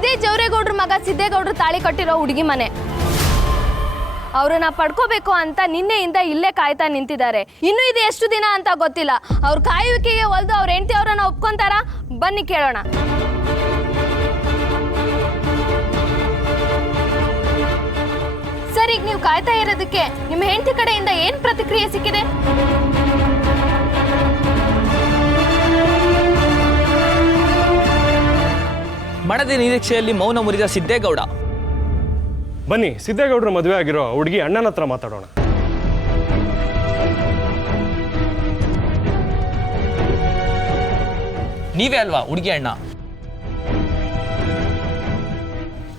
ಇದೇ ಜವರೇಗೌಡ್ರ ಮಗ ಸಿದ್ದೇಗೌಡ್ರು ತಾಳಿ ಕಟ್ಟಿರೋ ಹುಡುಗಿ ಮನೆ. ಅವ್ರನ್ನ ಪಡ್ಕೋಬೇಕು ಅಂತ ನಿನ್ನೆಯಿಂದ ಇಲ್ಲೇ ಕಾಯ್ತಾ ನಿಂತಿದ್ದಾರೆ. ಇನ್ನು ಇದು ಎಷ್ಟು ದಿನ ಅಂತ ಗೊತ್ತಿಲ್ಲ. ಅವ್ರ ಕಾಯುವಿಕೆಗೆ ಒಲ್ದು ಅವ್ರ ಹೆಂಡತಿ ಅವ್ರನ್ನ ಒಪ್ಕೊಂತಾರ? ಬನ್ನಿ ಕೇಳೋಣ. ಸರ್, ಈಗ ನೀವು ಕಾಯ್ತಾ ಇರೋದಕ್ಕೆ ನಿಮ್ಮ ಹೆಂಡತಿ ಕಡೆಯಿಂದ ಏನ್ ಪ್ರತಿಕ್ರಿಯೆ ಸಿಕ್ಕಿದೆ? ಮಡದಿ ನಿರೀಕ್ಷೆಯಲ್ಲಿ ಮೌನ ಮುರಿದ ಸಿದ್ದೇಗೌಡ. ಬನ್ನಿ, ಸಿದ್ದೇಗೌಡರ ಮದುವೆ ಆಗಿರೋ ಹುಡುಗಿ ಅಣ್ಣನ ಹತ್ರ ಮಾತಾಡೋಣ. ನೀವೇ ಅಲ್ವಾ ಹುಡುಗಿ ಅಣ್ಣ?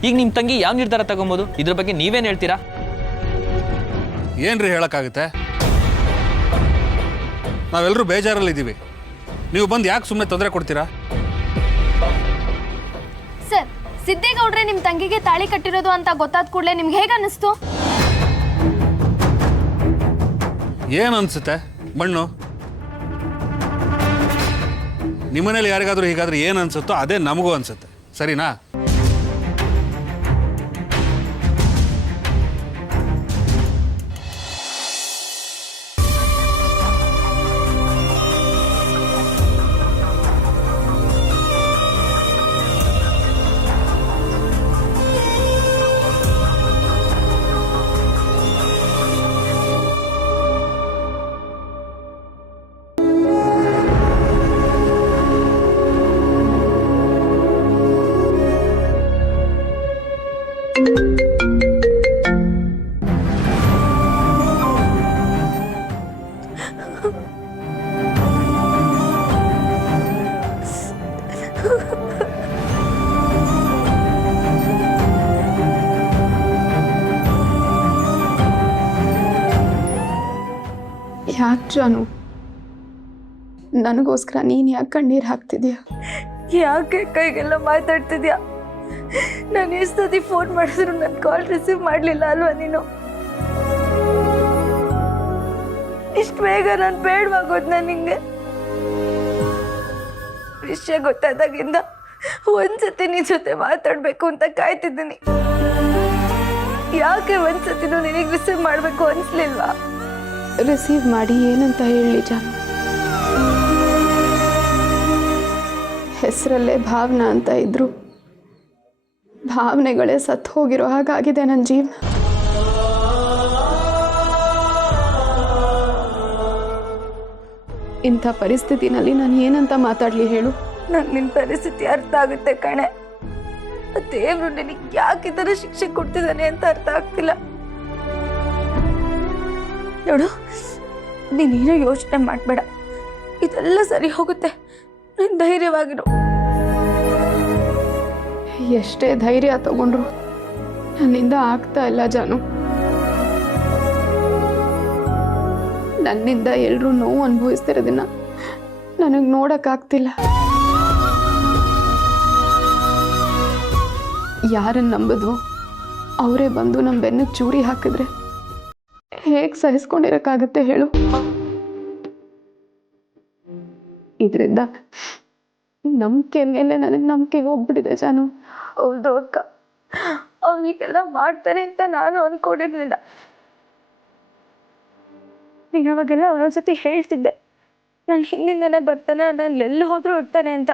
ಈಗ ನಿಮ್ಮ ತಂಗಿ ಯಾವ ನಿರ್ಧಾರ ತಗೊಬೋದು? ಇದ್ರ ಬಗ್ಗೆ ನೀವೇನು ಹೇಳ್ತೀರಾ? ಏನ್ರಿ ಹೇಳಕ್ಕಾಗುತ್ತೆ? ನಾವೆಲ್ಲರೂ ಬೇಜಾರಲ್ಲಿದ್ದೀವಿ. ನೀವು ಬಂದು ಯಾಕೆ ಸುಮ್ಮನೆ ತೊಂದರೆ ಕೊಡ್ತೀರಾ? ಸರ್, ಸಿದ್ದೇಗೌಡ್ರೆ ನಿಮ್ಮ ತಂಗಿಗೆ ತಾಳಿ ಕಟ್ಟಿರೋದು ಅಂತ ಗೊತ್ತಾದ ಕೂಡಲೇ ನಿಮ್ಗೆ ಹೇಗೆ ಅನ್ನಿಸ್ತು? ಏನು ಅನ್ಸುತ್ತೆ? ಮಣ್ಣು. ನಿಮ್ಮನೇಲಿ ಯಾರಿಗಾದ್ರೂ ಹೀಗಾದ್ರೆ ಏನು ಅನ್ಸುತ್ತೋ ಅದೇ ನಮಗೂ ಅನ್ಸುತ್ತೆ, ಸರಿನಾ? ಯಾಕೆ ಜಾನು, ನನಗೋಸ್ಕರ ನೀನು ಯಾಕೆ ಕಣ್ಣೀರು ಹಾಕ್ತಿದ್ಯಾ? ಯಾಕೆ ಕೈಗೆಲ್ಲ ಮಾತಾಡ್ತಿದ್ಯಾ? ನಾನು ಎಷ್ಟು ಸತಿ ಫೋನ್ ಮಾಡಿದ್ರು ನನ್ನ ಕಾಲ್ ರಿಸೀವ್ ಮಾಡಲಿಲ್ಲ ಅಲ್ವಾ ನೀನು? ಇಷ್ಟು ಬೇಗ ನಾನು ಬೇಡವಾಗೋದ್ನ ನಿಂಗೆ? ವಿಷಯ ಗೊತ್ತಾದಾಗಿಂದ ಒಂದ್ಸತಿ ನಿನ್ ಜೊತೆ ಮಾತಾಡ್ಬೇಕು ಅಂತ ಕಾಯ್ತಿದ್ದೀನಿ. ಯಾಕೆ ಒಂದ್ಸತಿನೂ ನಿನಗೆ ರಿಸೀವ್ ಮಾಡಬೇಕು ಅನ್ಸ್ಲಿಲ್ವಾ? ರಿಸೀವ್ ಮಾಡಿ ಏನಂತ ಹೇಳಿ ಜಾನು? ಹೆಸರಲ್ಲೇ ಭಾವನಾ ಅಂತ ಇದ್ರು, ಭಾವನೆಗಳೇ ಸತ್ತು ಹೋಗಿರೋ ಹಾಗಾಗಿದೆ ನನ್ನ ಜೀವನ. ಇಂಥ ಪರಿಸ್ಥಿತಿನಲ್ಲಿ ನಾನು ಏನಂತ ಮಾತಾಡ್ಲಿ ಹೇಳು? ನಂಗೆ ನಿನ್ನ ಪರಿಸ್ಥಿತಿ ಅರ್ಥ ಆಗುತ್ತೆ ಕಣೆ. ದೇವ್ರು ನಿನಗೆ ಯಾಕೆ ಈ ಥರ ಶಿಕ್ಷೆ ಕೊಡ್ತಿದ್ದಾನೆ ಅಂತ ಅರ್ಥ ಆಗ್ತಿಲ್ಲ. ನೋಡು, ನೀನೇನೋ ಯೋಚನೆ ಮಾಡಬೇಡ, ಇದೆಲ್ಲ ಸರಿ ಹೋಗುತ್ತೆ. ನೀನು ಧೈರ್ಯವಾಗಿರು. ಎಷ್ಟೇ ಧೈರ್ಯ ತಗೊಂಡ್ರು ನನ್ನಿಂದ ಆಗ್ತಾ ಇಲ್ಲ ಜಾನು. ನನ್ನಿಂದ ಎಲ್ಲರೂ ನೋವು ಅನುಭವಿಸ್ತಿರೋದನ್ನ ನನಗೆ ನೋಡೋಕ್ಕಾಗ್ತಿಲ್ಲ. ಯಾರನ್ನು ನಂಬಿದ್ವೋ ಅವರೇ ಬಂದು ನಮ್ಮ ಬೆನ್ನಿಗೆ ಚೂರಿ ಹಾಕಿದ್ರೆ ಹೇಗೆ ಸಹಿಸ್ಕೊಂಡಿರೋಕ್ಕಾಗತ್ತೆ ಹೇಳು? ಇದರಿಂದ ನಂಬಿಕೆ ಮೇಲೆ ನನಗೆ ನಂಬಿಕೆ ಹೋಗ್ಬಿಟ್ಟಿದೆ ಜಾನು. ಹೌದು ಅಕ್ಕ, ಅವನಿಗೆಲ್ಲ ಮಾಡ್ತಾನೆ ಅಂತ ನಾನು ಅನ್ಕೊಂಡಿರ್ಲಿಲ್ಲ. ನೀನು ಅವಾಗೆಲ್ಲ ಒಂದೊಂದ್ಸತಿ ಹೇಳ್ತಿದ್ದೆ, ನಾನು ಹಿಂದಿಂದನೇ ಬರ್ತಾನೆ, ನಾನು ಎಲ್ಲಿ ಹೋದ್ರೂ ಇರ್ತಾನೆ ಅಂತ.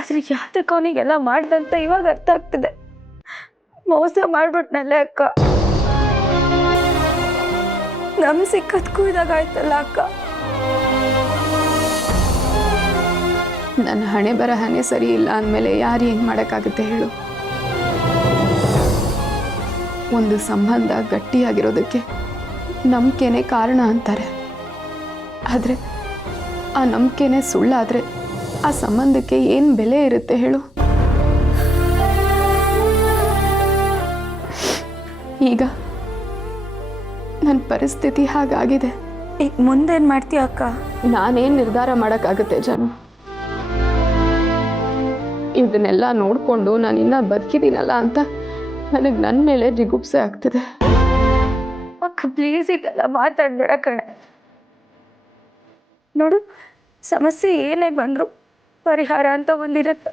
ಆದ್ರೆ ಯಾತಕ್ಕೆ ಅವನಿಗೆಲ್ಲ ಮಾಡ್ದಂತ ಇವಾಗ ಅರ್ಥ ಆಗ್ತಿದೆ. ಮೋಸ ಮಾಡ್ಬಿಟ್ನಲ್ಲೇ ಅಕ್ಕ. ನಮ್ ಸಿಕ್ಕದ್ಕೂ ಇದಾಗಾಯ್ತಲ್ಲ ಅಕ್ಕ. ನನ್ನ ಹಣೆ ಬರಹನೇ ಸರಿ ಇಲ್ಲ ಅಂದಮೇಲೆ ಯಾರು ಏನು ಮಾಡೋಕ್ಕಾಗುತ್ತೆ ಹೇಳು? ಒಂದು ಸಂಬಂಧ ಗಟ್ಟಿಯಾಗಿರೋದಕ್ಕೆ ನಂಬಿಕೆನೇ ಕಾರಣ ಅಂತಾರೆ. ಆದರೆ ಆ ನಂಬಿಕೆನೇ ಸುಳ್ಳಾದರೆ ಆ ಸಂಬಂಧಕ್ಕೆ ಏನು ಬೆಲೆ ಇರುತ್ತೆ ಹೇಳು? ಈಗ ನನ್ನ ಪರಿಸ್ಥಿತಿ ಹಾಗಾಗಿದೆ. ಈಗ ಮುಂದೇನು ಮಾಡ್ತೀಯ ಅಕ್ಕ? ನಾನೇನು ನಿರ್ಧಾರ ಮಾಡೋಕ್ಕಾಗುತ್ತೆ ಜಾನು? ಇದನ್ನೆಲ್ಲ ನೋಡಿಕೊಂಡು ನಾನಿನ್ನ ಬದುಕಿದ್ದೀನಲ್ಲ ಅಂತ ನನಗೆ ನನ್ನ ಮೇಲೆ ಜಿಗುಪ್ಸೆ ಆಗ್ತಿದೆ. ಅಕ್ಕ ಪ್ಲೀಸ್ ಇದೆಲ್ಲ ಮಾತಾಡಬೇಡ ಕಣೆ. ನೋಡು, ಸಮಸ್ಯೆ ಏನೇ ಬಂದರೂ ಪರಿಹಾರ ಅಂತ ಒಂದಿರತ್ತೆ.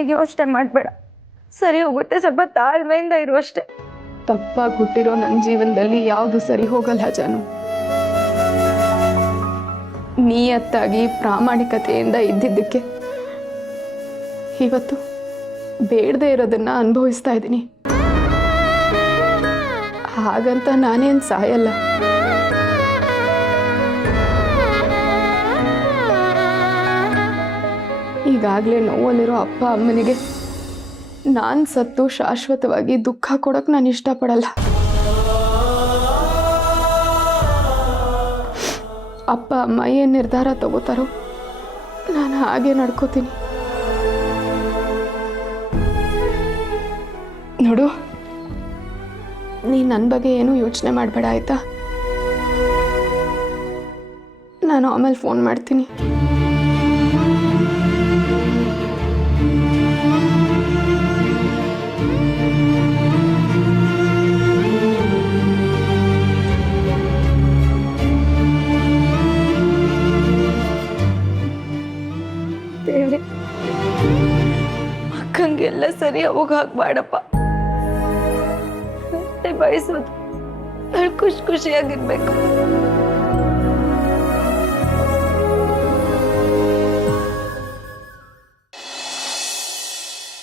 ಈಗ ಯೋಚನೆ ಮಾಡಬೇಡ, ಸರಿ ಹೋಗುತ್ತೆ. ಸ್ವಲ್ಪ ತಾಳ್ಮೆಯಿಂದ ಇರು ಅಷ್ಟೇ. ತಪ್ಪಾಗಿ ಹುಟ್ಟಿರೋ ನನ್ನ ಜೀವನದಲ್ಲಿ ಯಾವುದು ಸರಿ ಹೋಗಲ್ಲ ಜಾನು. ನಿಯತ್ತಾಗಿ ಪ್ರಾಮಾಣಿಕತೆಯಿಂದ ಇದ್ದಿದ್ದಕ್ಕೆ ಇವತ್ತು ಬೇಡದೇ ಇರೋದನ್ನ ಅನುಭವಿಸ್ತಾ ಇದ್ದೀನಿ. ಹಾಗಂತ ನಾನೇನು ಸಾಯಲ್ಲ. ಈಗಾಗಲೇ ನೋವಲ್ಲಿರೋ ಅಪ್ಪ ಅಮ್ಮನಿಗೆ ನಾನು ಸತ್ತು ಶಾಶ್ವತವಾಗಿ ದುಃಖ ಕೊಡೋಕೆ ನಾನು ಇಷ್ಟಪಡಲ್ಲ. ಅಪ್ಪ ಅಮ್ಮ ಏನು ನಿರ್ಧಾರ ತಗೋತಾರೋ ನಾನು ಹಾಗೆ ನಡ್ಕೋತೀನಿ. ನೋಡು, ನೀನು ನನ್ನ ಬಗ್ಗೆ ಏನೂ ಯೋಚನೆ ಮಾಡಬೇಡ ಆಯಿತಾ? ನಾನು ಆಮೇಲೆ ಫೋನ್ ಮಾಡ್ತೀನಿ. ದೇವ್ರೆ, ಅಕ್ಕಂಗೆಲ್ಲ ಸರಿ ಹೋಗಾಕ್ ಮಾಡಪ್ಪ. ಅಷ್ಟೇ ಬಯಸೋದು, ಅವಳು ಖುಷಿಯಾಗಿರ್ಬೇಕು.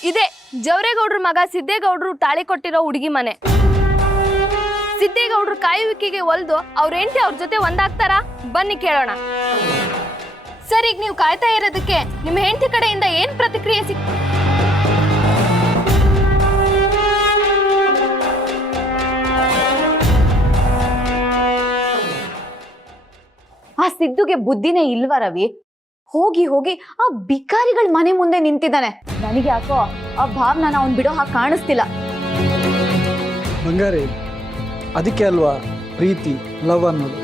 ಇದೇ ಜವರೇಗೌಡ್ರ ಮಗ ಸಿದ್ದೇಗೌಡ್ರು ತಾಳಿ ಕೊಟ್ಟಿರೋ ಹುಡುಗಿ ಮನೆ. ಸಿದ್ದೇಗೌಡ್ರು ಕಾಯುವಿಕೆಗೆ ಒಲ್ದು ಅವ್ರ ಹೆಂಡತಿ ಅವ್ರ ಜೊತೆ ಒಂದಾಗ್ತಾರಾ? ಬನ್ನಿ ಕೇಳೋಣ. ಸರ್, ಈಗ ನೀವು ಕಾಯ್ತಾ ಇರೋದಕ್ಕೆ ನಿಮ್ಮ ಹೆಂಡತಿ ಕಡೆಯಿಂದ ಏನ್ ಪ್ರತಿಕ್ರಿಯೆ ಸಿಕ್ತು? ಆ ಸಿದ್ದುಗೆ ಬುದ್ಧಿನೇ ಇಲ್ವಾ ರವಿ? ಹೋಗಿ ಹೋಗಿ ಆ ಬಿಕಾರಿಗಳ ಮನೆ ಮುಂದೆ ನಿಂತಿದ್ದಾನೆ. ನನಗೆ ಯಾಕೋ ಆ ಭಾವನ ಅವ್ನು ಬಿಡೋ ಹಾಗೆ ಕಾಣಿಸ್ತಿಲ್ಲ. ಬಂಗಾರಿ, ಅದಕ್ಕೆ ಅಲ್ವಾ ಪ್ರೀತಿ, ಲವ್ ಅನ್ನೋದು.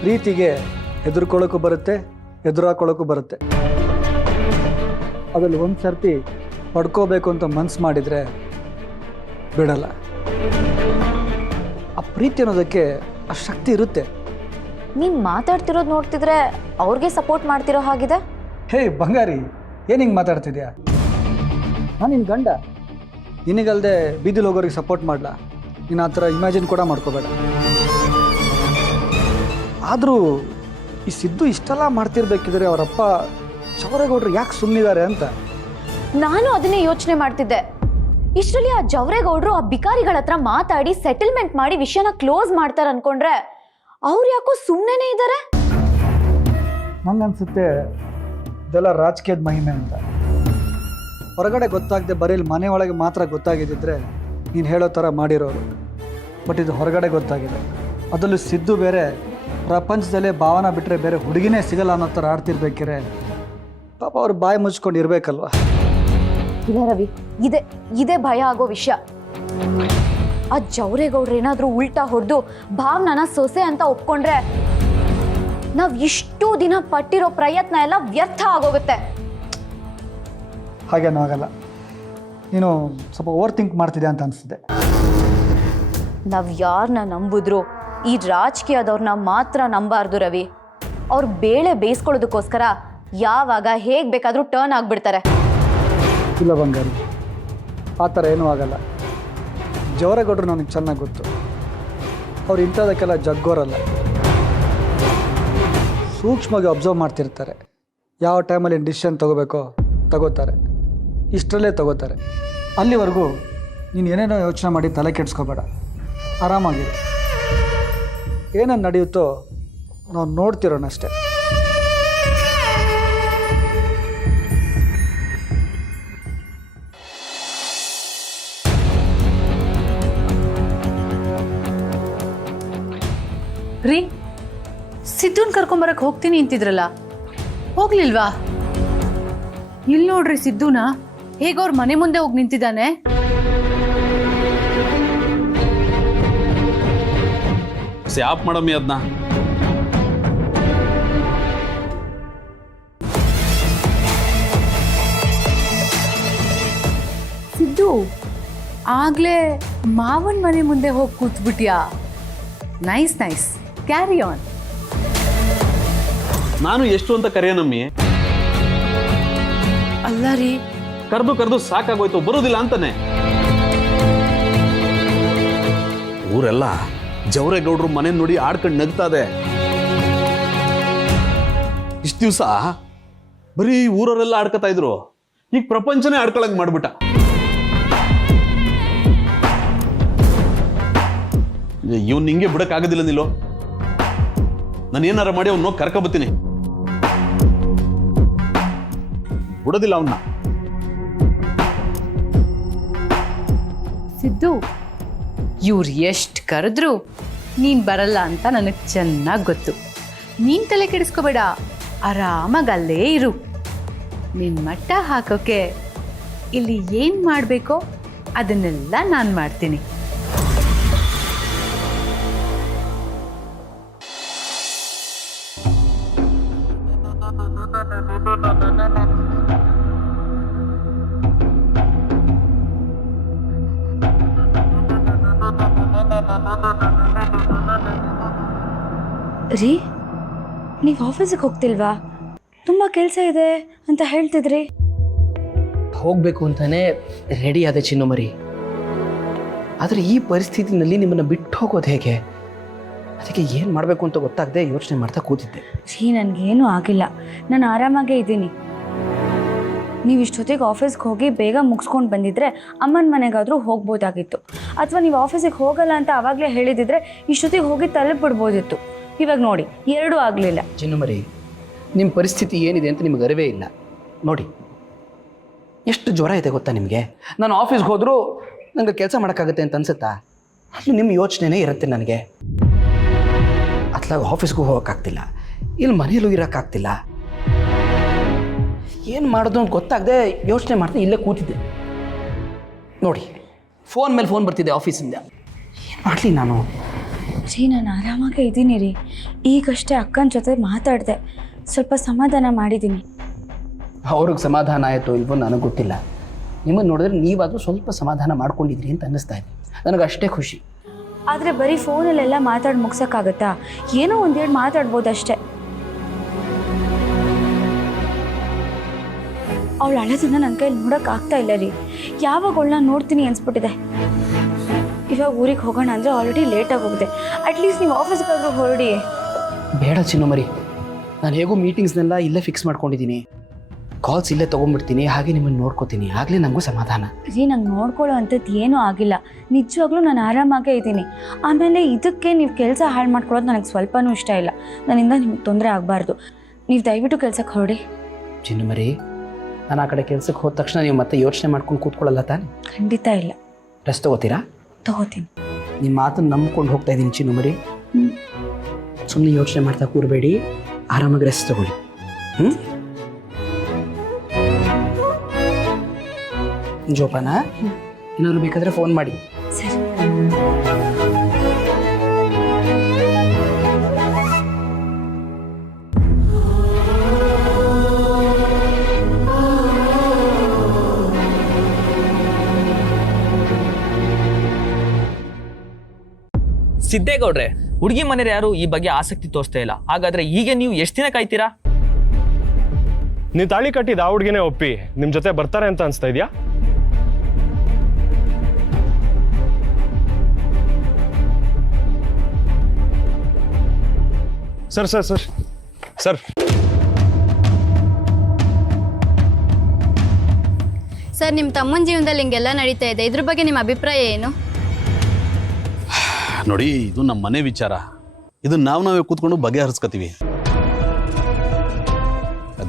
ಪ್ರೀತಿಗೆ ಹೆದರ್ಕೊಳ್ಳೋಕ್ಕೂ ಬರುತ್ತೆ, ಎದುರಾಕೊಳ್ಳೋಕ್ಕೂ ಬರುತ್ತೆ. ಅದ್ರಲ್ಲಿ ಒಂದು ಸರ್ತಿ ಪಡ್ಕೋಬೇಕು ಅಂತ ಮನ್ಸು ಮಾಡಿದರೆ ಬಿಡಲ್ಲ. ಆ ಪ್ರೀತಿ ಅನ್ನೋದಕ್ಕೆ ಆ ಶಕ್ತಿ ಇರುತ್ತೆ. ನೀನ್ ಮಾತಾಡ್ತಿರೋದು ನೋಡ್ತಿದ್ರೆ ಅವ್ರಿಗೆ ಸಪೋರ್ಟ್ ಮಾಡ್ತಿರೋ ಹಾಗಿದೆ. ಹೇ ಬಂಗಾರಿ, ಏನು ಹಿಂಗೆ ಮಾತಾಡ್ತಿದ್ಯಾ? ನಾನು ನಿನ್ನ ಗಂಡ, ನಿನಗಲ್ದೆ ಬೀದಿಲಿ ಹೋಗೋರಿಗೆ ಸಪೋರ್ಟ್ ಮಾಡಲ? ನೀನು ಆ ಥರ ಇಮ್ಯಾಜಿನ್ ಕೂಡ ಮಾಡ್ಕೋಬೇಡ. ಆದರೂ ಈ ಸಿದ್ದು ಇಷ್ಟೆಲ್ಲ ಮಾಡ್ತಿರ್ಬೇಕಿದ್ರೆ ಅವರಪ್ಪ ಜವರೇಗೌಡರು ಯಾಕೆ ಸುಮ್ಮನಿದ್ದಾರೆ ಅಂತ ನಾನು ಅದನ್ನೇ ಯೋಚನೆ ಮಾಡ್ತಿದ್ದೆ. ಇಷ್ಟರಲ್ಲಿ ಆ ಜವರೇಗೌಡರು ಆ ಬಿಕಾರಿಗಳ ಹತ್ರ ಮಾತಾಡಿ ಸೆಟಲ್ಮೆಂಟ್ ಮಾಡಿ ವಿಷಯನ ಕ್ಲೋಸ್ ಮಾಡ್ತಾರೆ ಅನ್ಕೊಂಡ್ರೆ ಅವ್ರು ಯಾಕೋ ಸುಮ್ಮನೆ ಇದ್ದಾರೆ. ನಂಗನ್ಸುತ್ತೆ ಇದೆಲ್ಲ ರಾಜಕೀಯದ ಮಹಿಮೆ ಅಂತ. ಹೊರಗಡೆ ಗೊತ್ತಾಗದೆ ಬರೀ ಮನೆ ಒಳಗೆ ಮಾತ್ರ ಗೊತ್ತಾಗಿದ್ದಿದ್ರೆ ನೀನು ಹೇಳೋ ಥರ ಮಾಡಿರೋರು. ಬಟ್ ಇದು ಹೊರಗಡೆ ಗೊತ್ತಾಗಿದೆ. ಅದರಲ್ಲೂ ಸಿದ್ದು ಬೇರೆ ಪ್ರಪಂಚದಲ್ಲೇ ಭಾವನ ಬಿಟ್ಟರೆ ಬೇರೆ ಹುಡುಗಿನೇ ಸಿಗಲ್ಲ ಅನ್ನೋ ಥರ ಆಡ್ತಿರ್ಬೇಕಿರೆ ಪಾಪ ಅವ್ರು ಬಾಯಿ ಮುಚ್ಕೊಂಡು ಇರಬೇಕಲ್ವ? ಇಲ್ಲ ರವಿ, ಇದೇ ಭಯ ಆಗೋ ವಿಷಯ. ಆ ಜವರೇಗೌಡ್ರು ಏನಾದರೂ ಉಲ್ಟಾ ಹೊಡೆದು ಭಾವನನ ಸೊಸೆ ಅಂತ ಒಪ್ಕೊಂಡ್ರೆ ನಾವು ಇಷ್ಟು ದಿನ ಪಟ್ಟಿರೋ ಪ್ರಯತ್ನ ಎಲ್ಲ ವ್ಯರ್ಥ ಆಗೋಗುತ್ತೆ. ಹಾಗೇನೂ ಆಗಲ್ಲ. ನೀನು ಸ್ವಲ್ಪ ಓವರ್ ಥಿಂಕ್ ಮಾಡ್ತಿದ್ದೆ ಅಂತ ಅನಿಸ್ತಿದೆ. ನಾವು ಯಾರನ್ನ ನಂಬಿದ್ರು ಈ ರಾಜಕೀಯದವ್ರನ್ನ ಮಾತ್ರ ನಂಬಾರ್ದು ರವಿ. ಅವ್ರು ಬೇಳೆ ಬೇಯಿಸ್ಕೊಳ್ಳೋದಕ್ಕೋಸ್ಕರ ಯಾವಾಗ ಹೇಗೆ ಬೇಕಾದರೂ ಟರ್ನ್ ಆಗಿಬಿಡ್ತಾರೆ. ಇಲ್ಲ ಬಂಗಾರಿ, ಆ ಥರ ಏನೂ ಆಗಲ್ಲ. ಜವರೇಗೌಡರು ನನಗೆ ಚೆನ್ನಾಗಿ ಗೊತ್ತು. ಅವ್ರು ಇಂಥದಕ್ಕೆಲ್ಲ ಜಗ್ಗೋರಲ್ಲ. ಸೂಕ್ಷ್ಮವಾಗಿ ಅಬ್ಸರ್ವ್ ಮಾಡ್ತಿರ್ತಾರೆ. ಯಾವ ಟೈಮಲ್ಲಿ ಡಿಸಿಷನ್ ತಗೋತಾರೆ. ಇಷ್ಟರಲ್ಲೇ ತಗೋತಾರೆ. ಅಲ್ಲಿವರೆಗೂ ನೀನು ಏನೇನೋ ಯೋಚನೆ ಮಾಡಿ ತಲೆ ಕೆಡಿಸ್ಕೋಬೇಡ. ಆರಾಮಾಗಿರು. ಏನನ್ನು ನಡೆಯುತ್ತೋ ನಾವು ನೋಡ್ತಿರೋಣ ಅಷ್ಟೇ. ರೀ, ಸಿದ್ದುನ್ ಕರ್ಕೊಂಬರಕ್ಕೆ ಹೋಗ್ತೀನಿ ಅಂತಿದ್ರಲ್ಲ, ಹೋಗ್ಲಿಲ್ವಾ? ಇಲ್ಲಿ ನೋಡ್ರಿ ಸಿದ್ದುನ ಹೇಗವ್ರ ಮನೆ ಮುಂದೆ ಹೋಗಿ ನಿಂತಿದ್ದಾನೆ. ಸ್ಯಾಪ್ ಮಾಡಮ್ಮಿ ಅದನ್ನ. ಸಿದ್ದು, ಆಗ್ಲೇ ಮಾವನ್ ಮನೆ ಮುಂದೆ ಹೋಗಿ ಕೂತ್ಬಿಟ್ಯಾ? Nice, carry on. ನಾನು ಎಷ್ಟು ಅಂತ ಕರೆಯೋನಮ್ಮಿ? ಅಲ್ಲ ರೀ, ಕರೆದು ಸಾಕಾಗೋಯ್ತು, ಬರೋದಿಲ್ಲ ಅಂತಾನೆ. ಊರೆಲ್ಲ ಜವರೇಗೌಡ್ರು ಮನೆ ನೋಡಿ ಆಡ್ಕೊಂಡು ನಗ್ತಾ ಇದೆ. ಇಷ್ಟು ದಿವಸ ಬರೀ ಊರವರೆಲ್ಲ ಆಡ್ಕೊತಾ ಇದ್ರು, ಈಗ ಪ್ರಪಂಚನೇ ಆಡ್ಕೊಳಂಗ್ ಮಾಡ್ಬಿಟ್ಟ. ಇವನ್ ಹಿಂಗೆ ಬಿಡಕ್ ಆಗೋದಿಲ್ಲ ನಿಲ್ಲೋ. ನಾನು ಏನಾರ ಮಾಡಿ ಅವ್ನ ಕರ್ಕೊಬತ್ತೀನಿ. ಬಿಡೋದಿಲ್ಲ ಅವನ್ನ. ಸಿದ್ದು, ಇವ್ರು ಎಷ್ಟು ಕರೆದ್ರು ನೀನು ಬರಲ್ಲ ಅಂತ ನನಗೆ ಚೆನ್ನಾಗಿ ಗೊತ್ತು. ನೀನು ತಲೆ ಕೆಡಿಸ್ಕೋಬೇಡ, ಆರಾಮಾಗಿ ಅಲ್ಲೇ ಇರು. ನಿನ್ನ ಮಟ್ಟ ಹಾಕೋಕೆ ಇಲ್ಲಿ ಏನು ಮಾಡಬೇಕೋ ಅದನ್ನೆಲ್ಲ ನಾನು ಮಾಡ್ತೀನಿ. ರೀ, ನೀವು ಆಫೀಸಿಗೆ ಹೋಗ್ತಿಲ್ವಾ? ತುಂಬ ಕೆಲಸ ಇದೆ ಅಂತ ಹೇಳ್ತಿದ್ರಿ. ಹೋಗಬೇಕು ಅಂತಾನೆ ರೆಡಿ ಆದ ಚಿನ್ನು ಮರಿ. ಆದರೆ ಈ ಪರಿಸ್ಥಿತಿನಲ್ಲಿ ನಿಮ್ಮನ್ನು ಬಿಟ್ಟು ಹೋಗೋದು ಹೇಗೆ? ಅದಕ್ಕೆ ಏನು ಮಾಡಬೇಕು ಅಂತ ಗೊತ್ತಾಗದೆ ಯೋಚನೆ ಮಾಡ್ತಾ ಕೂತಿದ್ದೆ. ರೀ, ನನಗೇನೂ ಆಗಿಲ್ಲ, ನಾನು ಆರಾಮಾಗೇ ಇದ್ದೀನಿ. ನೀವು ಇಷ್ಟೊತ್ತಿಗೆ ಆಫೀಸ್ಗೆ ಹೋಗಿ ಬೇಗ ಮುಗಿಸ್ಕೊಂಡು ಬಂದಿದ್ರೆ ಅಮ್ಮನ ಮನೆಗಾದರೂ ಹೋಗ್ಬೋದಾಗಿತ್ತು. ಅಥವಾ ನೀವು ಆಫೀಸಿಗೆ ಹೋಗಲ್ಲ ಅಂತ ಆವಾಗಲೇ ಹೇಳಿದಿದ್ರೆ ಇಷ್ಟೊತ್ತಿಗೆ ಹೋಗಿ ತಲುಪಿಬಿಡ್ಬೋದಿತ್ತು. ಇವಾಗ ನೋಡಿ, ಎರಡೂ ಆಗಲಿಲ್ಲ. ಚಿನ್ನು ಮರಿ, ನಿಮ್ಮ ಪರಿಸ್ಥಿತಿ ಏನಿದೆ ಅಂತ ನಿಮ್ಗೆ ಅರಿವೇ ಇಲ್ಲ. ನೋಡಿ, ಎಷ್ಟು ಜ್ವರ ಇದೆ ಗೊತ್ತಾ ನಿಮಗೆ? ನಾನು ಆಫೀಸ್ಗೆ ಹೋದರೂ ನನಗೆ ಕೆಲಸ ಮಾಡೋಕ್ಕಾಗುತ್ತೆ ಅಂತ ಅನ್ಸುತ್ತಾ? ಅಲ್ಲಿ ನಿಮ್ಮ ಯೋಚನೆನೇ ಇರುತ್ತೆ ನನಗೆ. ಅತ್ಲಾಗ ಆಫೀಸ್ಗೂ ಹೋಗೋಕ್ಕಾಗ್ತಿಲ್ಲ, ಇಲ್ಲಿ ಮನೆಯಲ್ಲೂ ಇರೋಕ್ಕಾಗ್ತಿಲ್ಲ. ಏನು ಮಾಡೋದು ಅಂತ ಗೊತ್ತಾಗದೆ ಯೋಚನೆ ಮಾಡ್ತಾ ಇಲ್ಲೇ ಕೂತಿದ್ದೆ. ನೋಡಿ, ಫೋನ್ ಮೇಲೆ ಫೋನ್ ಬರ್ತಿದ್ದೆ ಆಫೀಸಿಂದ. ಏನು ಮಾಡಲಿ ನಾನು? ರೀ, ನಾನು ಆರಾಮಾಗೇ ಇದ್ದೀನಿ ರೀ. ಈಗಷ್ಟೇ ಅಕ್ಕನ ಜೊತೆ ಮಾತಾಡಿದೆ, ಸ್ವಲ್ಪ ಸಮಾಧಾನ ಮಾಡಿದ್ದೀನಿ. ಅವ್ರಿಗೆ ಸಮಾಧಾನ ಆಯಿತು ಇಲ್ವೋ ನನಗೆ ಗೊತ್ತಿಲ್ಲ. ನಿಮ್ಮನ್ನು ನೋಡಿದ್ರೆ ನೀವಾದರೂ ಸ್ವಲ್ಪ ಸಮಾಧಾನ ಮಾಡ್ಕೊಂಡಿದ್ರಿ ಅಂತ ಅನ್ನಿಸ್ತಾ ಇದೆ. ನನಗೆ ಅಷ್ಟೇ ಖುಷಿ. ಆದರೆ ಬರೀ ಫೋನಲ್ಲೆಲ್ಲ ಮಾತಾಡಿ ಮುಗ್ಸೋಕ್ಕಾಗತ್ತಾ? ಏನೋ ಒಂದೆರಡು ಮಾತಾಡ್ಬೋದು ಅಷ್ಟೇ. ಅವಳು ಅಳೋದನ್ನ ನನ್ನ ಕೈಲಿ ನೋಡೋಕ್ಕಾಗ್ತಾ ಇಲ್ಲ ರೀ. ಯಾವಾಗ ಅವಳನ್ನ ನೋಡ್ತೀನಿ ಅನ್ಸ್ಬಿಟ್ಟಿದೆ. ಇವಾಗ ಊರಿಗೆ ಹೋಗೋಣ ಅಂದರೆ ಆಲ್ರೆಡಿ ಲೇಟಾಗಿ ಹೋಗಿದೆ. ಅಟ್ಲೀಸ್ಟ್ ನೀವು ಆಫೀಸ್ಗಾದ್ರೂ ಹೊರಡಿ. ಬೇಡ ಚಿನ್ನು ಮರಿ, ನಾನು ಹೇಗೂ ಮೀಟಿಂಗ್ಸ್ನೆಲ್ಲ ಇಲ್ಲೇ ಫಿಕ್ಸ್ ಮಾಡ್ಕೊಂಡಿದ್ದೀನಿ. ಕಾಲ್ಸ್ ಇಲ್ಲೇ ತೊಗೊಂಡ್ಬಿಡ್ತೀನಿ, ಹಾಗೆ ನಿಮ್ಮನ್ನು ನೋಡ್ಕೋತೀನಿ. ಆಗಲೇ ನನಗೂ ಸಮಾಧಾನ. ರೀ, ನಂಗೆ ನೋಡ್ಕೊಳ್ಳೋ ಅಂಥದ್ದು ಏನೂ ಆಗಿಲ್ಲ. ನಿಜವಾಗ್ಲೂ ನಾನು ಆರಾಮಾಗೇ ಇದ್ದೀನಿ. ಆಮೇಲೆ ಇದಕ್ಕೆ ನೀವು ಕೆಲಸ ಹಾಳು ಮಾಡ್ಕೊಳ್ಳೋದು ನನಗೆ ಸ್ವಲ್ಪನೂ ಇಷ್ಟ ಇಲ್ಲ. ನನ್ನಿಂದ ನಿಮ್ಗೆ ತೊಂದರೆ ಆಗಬಾರ್ದು. ನೀವು ದಯವಿಟ್ಟು ಕೆಲಸಕ್ಕೆ ಹೊರಡಿ. ಚಿನ್ನು ಮರಿ, ನಾನು ಆ ಕಡೆ ಕೆಲಸಕ್ಕೆ ಹೋದ ತಕ್ಷಣ ನೀವು ಮತ್ತೆ ಯೋಚನೆ ಮಾಡ್ಕೊಂಡು ಕೂತ್ಕೊಳ್ಳಲ್ಲ ತಾನೆ? ಖಂಡಿತ ಇಲ್ಲ. ರೆಸ್ಟ್ ತೊಗೋತೀರಾ? ತಗೋತೀನಿ. ನಿಮ್ಮ ಮಾತನ್ನು ನಂಬ್ಕೊಂಡು ಹೋಗ್ತಾ ಇದ್ದೀನಿ ಚಿನ್ನು ಮರಿ. ಸುಮ್ಮನೆ ಯೋಚನೆ ಮಾಡ್ತಾ ಕೂರಬೇಡಿ, ಆರಾಮಾಗಿ ರೆಸ್ಟ್ ತಗೊಳ್ಳಿ. ಜೋಪಾನ. ಏನಾದ್ರು ಬೇಕಾದರೆ ಫೋನ್ ಮಾಡಿ. ಸರಿ. ಸಿದ್ದೇಗೌಡ್ರೆ, ಹುಡುಗಿ ಮನೆಯವ್ರು ಯಾರು ಈ ಬಗ್ಗೆ ಆಸಕ್ತಿ ತೋರಿಸ್ತಾ ಇಲ್ಲ. ಹಾಗಾದ್ರೆ ಈಗ ನೀವು ಎಷ್ಟು ದಿನ ಕಾಯ್ತೀರಾ? ನೀವು ತಾಳಿ ಕಟ್ಟಿದ ಆ ಹುಡುಗಿನೇ ಒಪ್ಪಿ ನಿಮ್ಮ ಜೊತೆ ಬರ್ತಾರೆ ಅಂತ ಅನಿಸ್ತಾ ಇದೆಯಾ? Sir sir sir sir sir, ನಿಮ್ಮ ತಮ್ಮನ ಜೀವನದಲ್ಲಿ ಹಿಂಗೆಲ್ಲ ನಡೀತಾ ಇದೆ, ಇದ್ರ ಬಗ್ಗೆ ನಿಮ್ಮ ಅಭಿಪ್ರಾಯ ಏನು? ನೋಡಿ, ಇದು ನಮ್ಮ ಮನೆ ವಿಚಾರ. ಇದನ್ನ ನಾವೇ ಕೂತ್ಕೊಂಡು ಬಗೆಹರಿಸ್ಕೊತೀವಿ.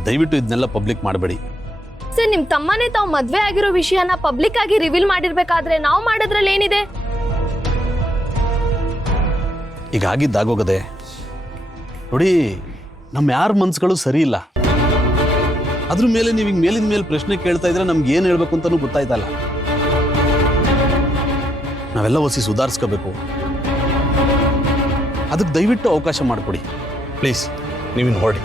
ದಯವಿಟ್ಟು ಇದನ್ನೆಲ್ಲ ಪಬ್ಲಿಕ್ ಮಾಡಬೇಡಿ. ಸರ್, ನಿಮ್ಮ ತಮ್ಮನೇ ತಾವು ಮದುವೆ ಆಗಿರೋ ವಿಷಯನ ಪಬ್ಲಿಕ್ ಆಗಿ ರಿವೀಲ್ ಮಾಡಿರ್ಬೇಕಾದ್ರೆ ನಾವು ಮಾಡೋದ್ರಲ್ಲಿ ಏನಿದೆ? ಈಗ ಆಗಿದ್ದಾಗೋಗದೆ. ನೋಡಿ, ನಮ್ಮ ಯಾರ ಮನ್ಸುಗಳು ಸರಿ ಇಲ್ಲ. ಅದ್ರ ಮೇಲೆ ನೀವು ಹಿಂಗೆ ಮೇಲಿನ ಮೇಲೆ ಪ್ರಶ್ನೆ ಕೇಳ್ತಾ ಇದ್ರೆ ನಮ್ಗೆ ಏನು ಹೇಳ್ಬೇಕು ಅಂತಲೂ ಗೊತ್ತಾಯ್ತಲ್ಲ. ನಾವೆಲ್ಲ ಒಸಿ ಸುಧಾರಿಸ್ಕೋಬೇಕು. ಅದಕ್ಕೆ ದಯವಿಟ್ಟು ಅವಕಾಶ ಮಾಡಿಕೊಡಿ ಪ್ಲೀಸ್. ನೀವಿನ್ನು ಹೊರಡಿ.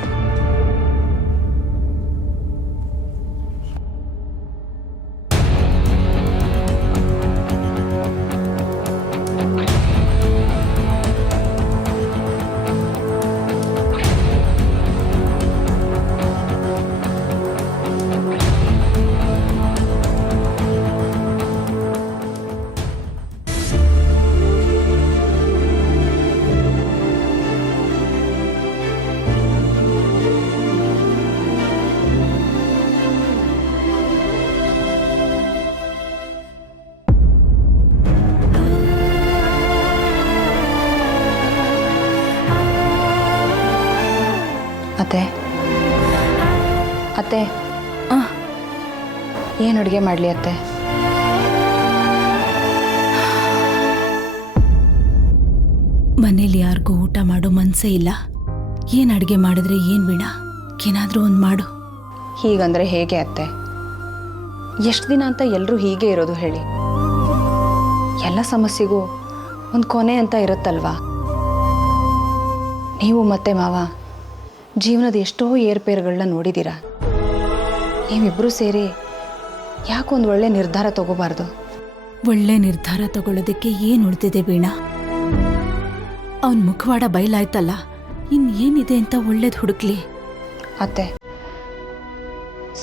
ಅತ್ತೆ ಏನು ಅಡುಗೆ ಮಾಡಲಿ ಅತ್ತೆ? ಮನೇಲಿ ಯಾರಿಗೂ ಊಟ ಮಾಡೋ ಮನಸ್ಸೇ ಇಲ್ಲ. ಏನು ಅಡುಗೆ ಮಾಡಿದ್ರೆ ಏನು ವೀಣಾ, ಏನಾದರೂ ಒಂದು ಮಾಡು. ಹೀಗಂದ್ರೆ ಹೇಗೆ ಅತ್ತೆ? ಎಷ್ಟು ದಿನ ಅಂತ ಎಲ್ಲರೂ ಹೀಗೆ ಇರೋದು ಹೇಳಿ? ಎಲ್ಲ ಸಮಸ್ಯೆಗೂ ಒಂದು ಕೊನೆ ಅಂತ ಇರುತ್ತಲ್ವಾ? ನೀವು ಮತ್ತೆ ಮಾವ ಜೀವನದ ಎಷ್ಟೋ ಏರ್ಪೇರುಗಳನ್ನ ನೋಡಿದ್ದೀರಾ. ನೀವಿಬ್ಬರೂ ಸೇರಿ ಯಾಕೊಂದು ಒಳ್ಳೆ ನಿರ್ಧಾರ ತಗೋಬಾರ್ದು? ಒಳ್ಳೆ ನಿರ್ಧಾರ ತಗೊಳ್ಳೋದಕ್ಕೆ ಏನು ಉಳಿದಿದೆ ವೀಣಾ? ಅವನ ಮುಖವಾಡ ಬಯಲಾಯ್ತಲ್ಲ, ಇನ್ನೇನಿದೆ ಅಂತ ಒಳ್ಳೇದು ಹುಡುಕ್ಲಿ. ಅತ್ತೆ,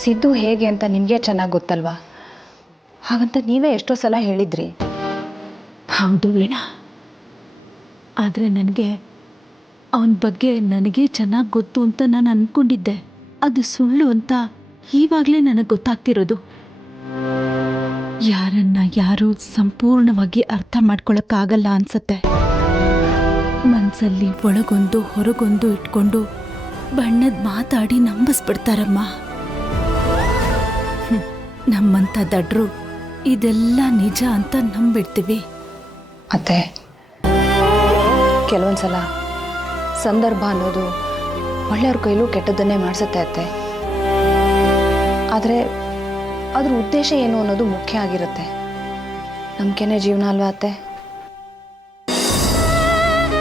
ಸಿದ್ದು ಹೇಗೆ ಅಂತ ನಿಮಗೆ ಚೆನ್ನಾಗಿ ಗೊತ್ತಲ್ವಾ? ಹಾಗಂತ ನೀವೇ ಎಷ್ಟೋ ಸಲ ಹೇಳಿದ್ರಿ. ಹೌದು ವೀಣಾ, ಆದರೆ ನನಗೆ ಅವನ ಬಗ್ಗೆ ನನಗೆ ಚೆನ್ನಾಗಿ ಗೊತ್ತು ಅಂತ ನಾನು ಅಂದ್ಕೊಂಡಿದ್ದೆ. ಅದು ಸುಳ್ಳು ಅಂತ ಈವಾಗಲೇ ನನಗೆ ಗೊತ್ತಾಗ್ತಿರೋದು. ಯಾರನ್ನ ಯಾರು ಸಂಪೂರ್ಣವಾಗಿ ಅರ್ಥ ಮಾಡ್ಕೊಳಕ್ಕಾಗಲ್ಲ ಅನ್ಸತ್ತೆ. ಮನಸ್ಸಲ್ಲಿ ಒಳಗೊಂದು ಹೊರಗೊಂದು ಇಟ್ಕೊಂಡು ಬಣ್ಣದ ಮಾತಾಡಿ ನಂಬಿಸ್ಬಿಡ್ತಾರಮ್ಮ. ನಮ್ಮಂಥ ದಡ್ರು ಇದೆಲ್ಲ ನಿಜ ಅಂತ ನಂಬಿಡ್ತೀವಿ. ಅತ್ತೆ, ಕೆಲವೊಂದ್ಸಲ ಸಂದರ್ಭ ಅನ್ನೋದು ಒಳ್ಳೆಯವ್ರ ಕೈಲೂ ಕೆಟ್ಟದ್ದನ್ನೇ ಮಾಡಿಸುತ್ತೆ ಅತ್ತೆ. ಆದರೆ ಅದ್ರ ಉದ್ದೇಶ ಏನು ಅನ್ನೋದು ಮುಖ್ಯ ಆಗಿರುತ್ತೆ. ನಂಬಿಕೆನೇ ಜೀವನ ಅಲ್ವಾ ಅತ್ತೆ?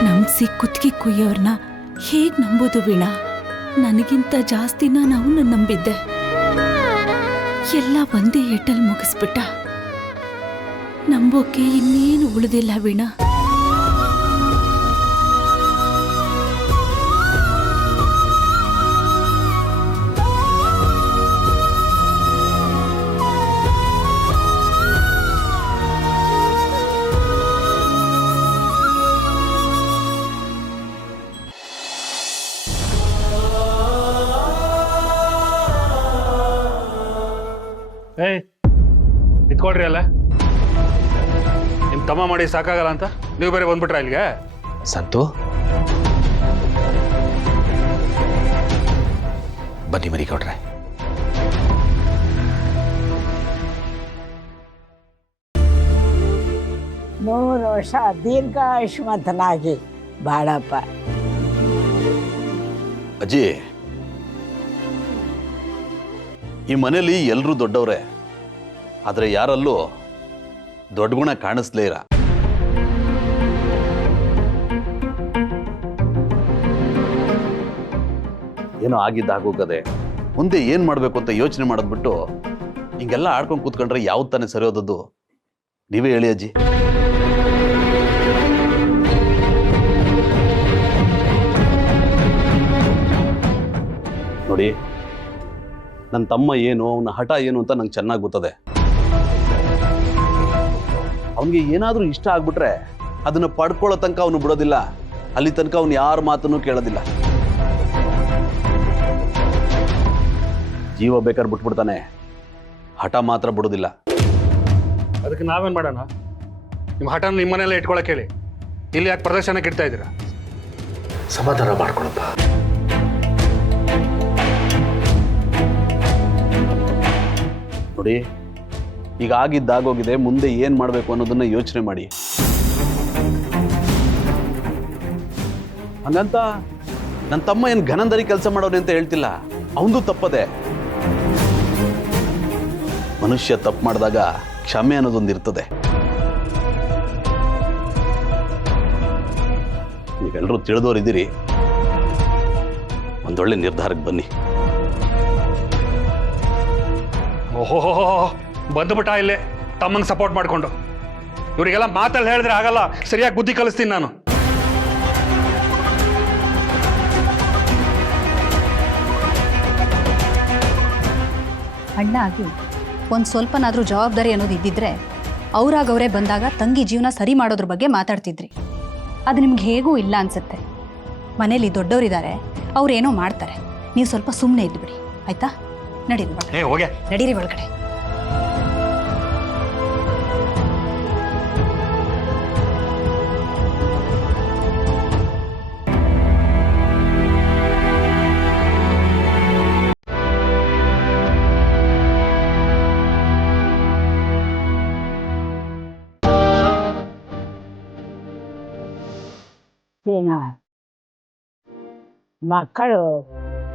ನಂಬಿಸಿ ಕುತ್ತಿಗೆ ಕುಯ್ಯೋರ್ನ ಹೇಗೆ ನಂಬೋದು ವೀಣಾ? ನನಗಿಂತ ಜಾಸ್ತಿನ ನಾನು ನಂಬಿದ್ದೆ. ಎಲ್ಲ ಒಂದೇ ಏಟಲ್ಲಿ ಮುಗಿಸ್ಬಿಟ್ಟ. ನಂಬೋಕೆ ಇನ್ನೇನು ಉಳಿದಿಲ್ಲ ವೀಣಾ. ಏಯ್ ನಿಂತ್ಕೊಳ್ರಿ ಅಲ್ಲ, ನಿಮ್ಮ ತಮ್ಮ ಮಾಡಿ ಸಾಕಾಗಲ್ಲ ಅಂತ ನೀವು ಬೇರೆ ಬಂದ್ಬಿಟ್ರ ಇಲ್ಲಿಗೆ? ಸಂತು, ಬನ್ನಿ ಮರಿಗೌಡ್ರೆ. ನೂರು ವರ್ಷ ದೀರ್ಘಾಯುಷ್ಮಂತನಾಗಿ ಬಾಳಪ್ಪ. ಅಜ್ಜಿ, ಈ ಮನೇಲಿ ಎಲ್ಲರೂ ದೊಡ್ಡವ್ರೆ, ಆದರೆ ಯಾರಲ್ಲೂ ದೊಡ್ಡ ಗುಣ ಕಾಣಿಸ್ಲೇ ಇಲ್ಲ. ಏನೋ ಆಗಿದ್ದಾಗೋಗದೆ ಮುಂದೆ ಏನು ಮಾಡಬೇಕು ಅಂತ ಯೋಚನೆ ಮಾಡೋದ್ಬಿಟ್ಟು ಹಿಂಗೆಲ್ಲ ಆಡ್ಕೊಂಡು ಕೂತ್ಕೊಂಡ್ರೆ ಯಾವ್ದು ತಾನೇ ಸರಿ ಹೋದದ್ದು? ನೀವೇ ಹೇಳಿ ಅಜ್ಜಿ. ನೋಡಿ, ನನ್ನ ತಮ್ಮ ಏನು, ಅವನ ಹಠ ಏನು ಅಂತ ನಂಗೆ ಚೆನ್ನಾಗಿ ಗೊತ್ತದೆ. ಅವನಿಗೆ ಏನಾದರೂ ಇಷ್ಟ ಆಗ್ಬಿಟ್ರೆ ಅದನ್ನು ಪಡ್ಕೊಳ್ಳೋ ತನಕ ಅವನು ಬಿಡೋದಿಲ್ಲ. ಅಲ್ಲಿ ತನಕ ಅವನು ಯಾರ ಮಾತನ್ನು ಕೇಳೋದಿಲ್ಲ. ಜೀವ ಬೇಕಾದ್ರೆ ಬಿಟ್ಬಿಡ್ತಾನೆ, ಹಠ ಮಾತ್ರ ಬಿಡೋದಿಲ್ಲ. ಅದಕ್ಕೆ ನಾವೇನು ಮಾಡೋಣ? ನಿಮ್ಮ ಹಠನ ನಿಮ್ಮ ಮನೆಯಲ್ಲೇ ಇಟ್ಕೊಳಕ್ಕೆ ಹೇಳಿ. ಇಲ್ಲಿ ಯಾಕೆ ಪ್ರದರ್ಶನಕ್ಕೆ ಇಡ್ತಾ ಇದ್ದೀರಾ? ಸಮಾಧಾನ ಮಾಡ್ಕೊಳಪ್ಪ. ನೋಡಿ, ಈಗ ಆಗಿದ್ದಾಗೋಗಿದೆ, ಮುಂದೆ ಏನು ಮಾಡಬೇಕು ಅನ್ನೋದನ್ನ ಯೋಚನೆ ಮಾಡಿ. ಹಂಗಂತ ನನ್ನ ತಮ್ಮ ಏನು ಘನಂದರಿ ಕೆಲಸ ಮಾಡೋನೆ ಅಂತ ಹೇಳ್ತಿಲ್ಲ. ಅವನದು ತಪ್ಪದೆ. ಮನುಷ್ಯ ತಪ್ಪು ಮಾಡಿದಾಗ ಕ್ಷಮೆ ಅನ್ನೋದೊಂದು ಇರ್ತದೆ. ನೀವೆಲ್ಲರೂ ತಿಳಿದವರಿದ್ದೀರಿ, ಒಂದೊಳ್ಳೆ ನಿರ್ಧಾರಕ್ಕೆ ಬನ್ನಿ. ಓಹೋ, ಬಂದ್ಬಿಟ್ಟ ಇಲ್ಲೇ ತಮ್ಮಂಗೆ ಸಪೋರ್ಟ್ ಮಾಡಿಕೊಂಡು. ಇವರಿಗೆಲ್ಲ ಮಾತಲ್ಲಿ ಹೇಳಿದ್ರೆ ಆಗಲ್ಲ, ಸರಿಯಾಗಿ ಬುದ್ಧಿ ಕಲಿಸ್ತೀನಿ ನಾನು. ಅಣ್ಣ ಆಗಿ ಒಂದು ಸ್ವಲ್ಪನಾದರೂ ಜವಾಬ್ದಾರಿ ಅನ್ನೋದು ಇದ್ದಿದ್ರೆ ಅವರಾಗವರೇ ಬಂದಾಗ ತಂಗಿ ಜೀವನ ಸರಿ ಮಾಡೋದ್ರ ಬಗ್ಗೆ ಮಾತಾಡ್ತಿದ್ರಿ. ಅದು ನಿಮ್ಗೆ ಹೇಗೂ ಇಲ್ಲ ಅನ್ಸುತ್ತೆ. ಮನೇಲಿ ದೊಡ್ಡವರಿದ್ದಾರೆ, ಅವ್ರೇನೋ ಮಾಡ್ತಾರೆ, ನೀವು ಸ್ವಲ್ಪ ಸುಮ್ಮನೆ ಇದ್ಬಿಡಿ, ಆಯ್ತಾ? ನಡೀರಿ ಒಳಗಡೆ, ನಡೀರಿ ಒಳಗಡೆ. ಸೀನಾ, ಮಕ್ಕಳು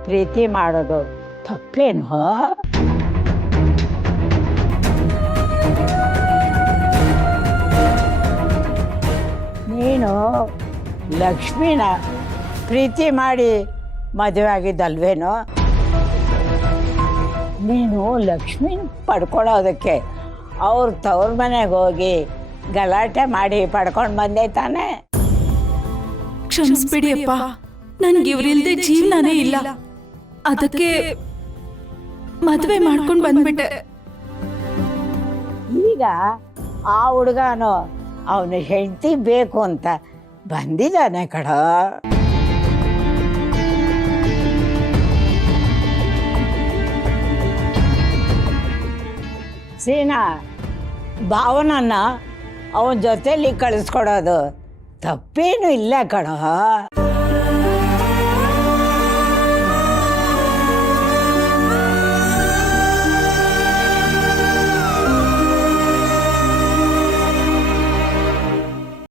ಪ್ರೀತಿ ಮಾಡೋದು ತಪ್ಪೇನು? ನೀನು ಲಕ್ಷ್ಮಿನ ಪ್ರೀತಿ ಮಾಡಿ ಮದುವೆ ಆಗಿದ್ದಲ್ವೇನೋ? ನೀನು ಲಕ್ಷ್ಮಿನ ಪಡ್ಕೊಳ್ಳೋದಕ್ಕೆ ಅವ್ರ ತವ್ರ ಮನೆಗೆ ಹೋಗಿ ಗಲಾಟೆ ಮಾಡಿ ಪಡ್ಕೊಂಡು ಬಂದೆ ತಾನೆ? ಕ್ಷಮಿಸ್ಬಿಡಿ ಅಪ್ಪ, ನನ್ಗೆ ಇವ್ರಿಲ್ದೆ ಜೀವನನೇ ಇಲ್ಲ. ಅದಕ್ಕೆ ಮದುವೆ ಮಾಡ್ಕೊಂಡು ಬಂದ್ಬಿಟ್ಟೆ. ಈಗ ಆ ಹುಡುಗನು ಅವನ ಹೆಂಡತಿ ಬೇಕು ಅಂತ ಬಂದಿದ್ದಾನೆ ಕಡ. ಸೀನಾ, ಭಾವನನ್ನ ಅವನ ಜೊತೆಲಿ ಕಳಿಸ್ಕೊಡೋದು ತಪ್ಪೇನು ಇಲ್ಲ ಕಣ.